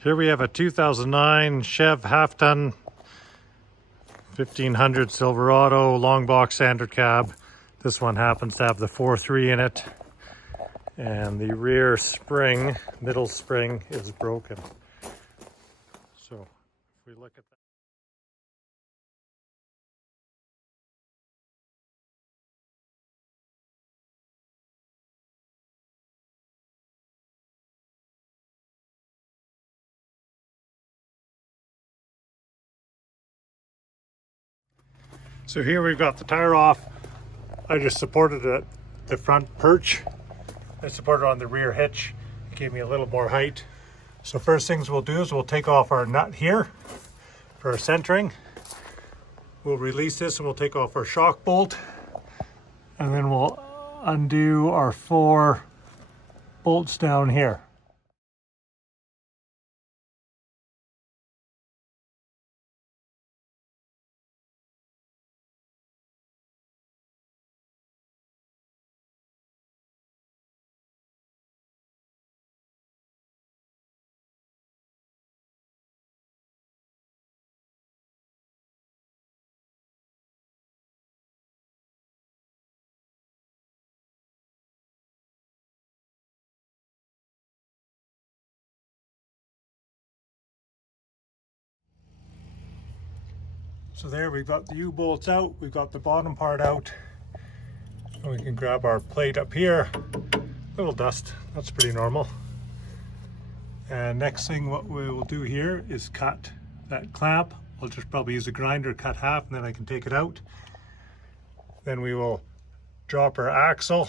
Here we have a 2009 Chev half-ton 1500 Silverado long box standard cab. This one happens to have the 4.3 in it, and the rear spring, middle spring, is broken. So if we look at that. So here we've got the tire off. I just supported it, the front perch. I supported it on the rear hitch. It gave me a little more height. So first things we'll do is we'll take off our nut here for our centering. We'll release this and we'll take off our shock bolt. And then we'll undo our 4 bolts down here. So there we've got the U-bolts out, we've got the bottom part out, and we can grab our plate up here. Little dust, that's pretty normal. And next thing what we will do here is cut that clamp. I'll just probably use a grinder, cut half, and then I can take it out. Then we will drop our axle,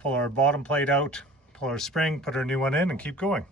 pull our bottom plate out, pull our spring, put our new one in, and keep going.